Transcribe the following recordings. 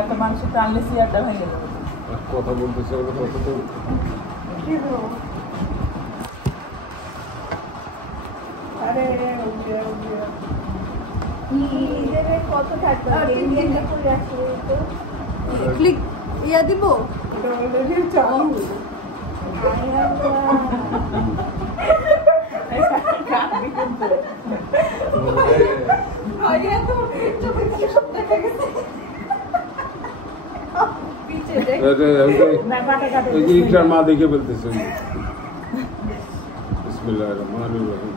একটা মানুষের টানলে চেয়ারটা ভেঙে যাবে। কথা বলতেছে ক্লিক ইয়া দিব ইকরার মা দেখে ফেলতেছে। বিসমিল্লাহির রহমানির রহিম।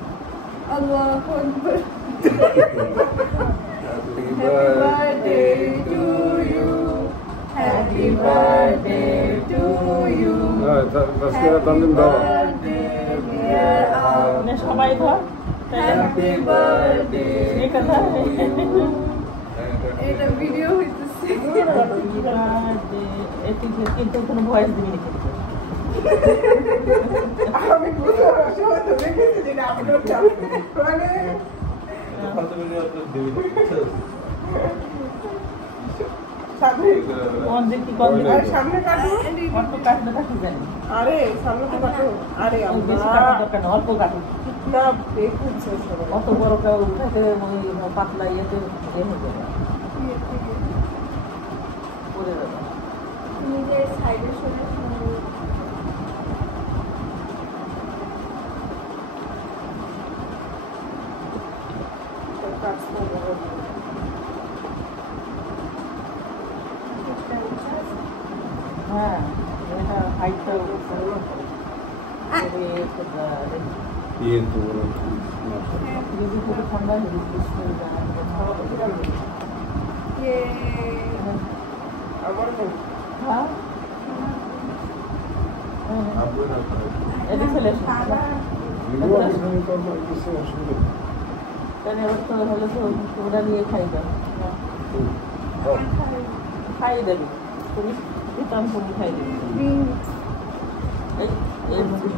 আল্লাহু আকবার। Happy birthday to you. Happy birthday to you. তাসকিরা Tanzim দাও। সবাই ধর। Happy birthday. এটা ভিডিও হইতেছে। কিন্তু কোনো ভয়েস দিবি না। আমি বুঝতে পারছি হয়তো দেখেছি যে আপলোড মানে সামনে কাটো অল্প কাটলে কাটি জানি। আরে সামনে তো কাটো। আরে বেশি কাটার দরকার না, অল্প কাটো। না দেখুনছে সবাই অত বড় কেউ উঠাতে ওই পাতলা ইয়েতে হয়ে যাবে, পড়ে যাবে। নিজের সাইডে সরে কাজ করবো। হ্যাঁ, এটা হাইটটা ইয়ে তো বলো যদি খুব ঠান্ডা হয়ে আমার হ্যাঁ এটা চলে তাহলে এবার তো হলে তো ওরা নিয়ে খাই যাবে, খাই দেবে তুমি দিতাম, তুমি খাই দেবে। এই এর মধ্যে